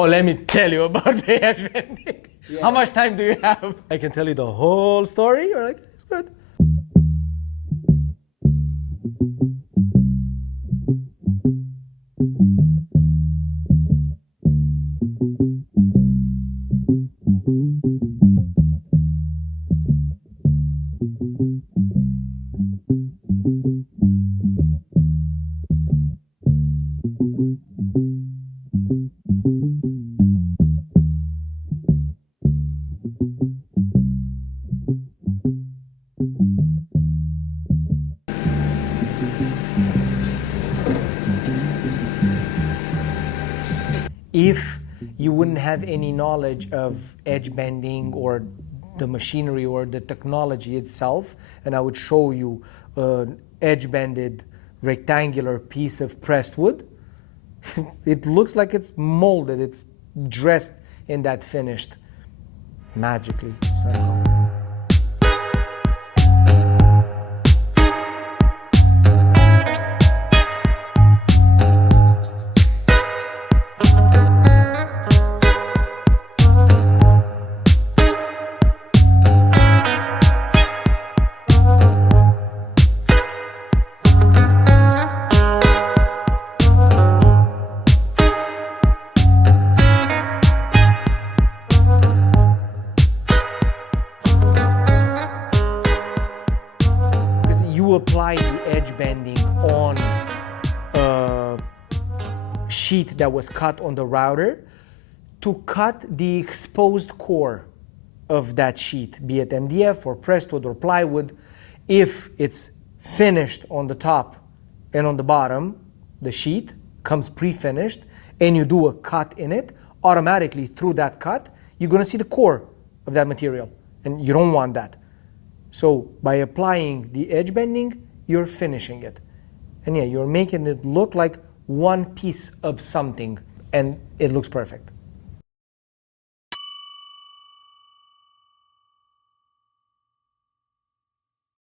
Oh, let me tell you about the edge bending. Yeah. How much time do you have? I can tell you the whole story. You're like, it's good. If you wouldn't have any knowledge of edge bending or the machinery or the technology itself, and I would show you an edge bended rectangular piece of pressed wood, it looks like it's molded, it's dressed in that finished magically somehow. You apply the edge bending on a sheet that was cut on the router to cut the exposed core of that sheet, be it MDF or pressed wood or plywood. If it's finished on the top and on the bottom, the sheet comes pre-finished, and you do a cut in it, automatically through that cut, you're going to see the core of that material, and you don't want that. So by applying the edge bending, you're finishing it. And yeah, you're making it look like one piece of something, and it looks perfect.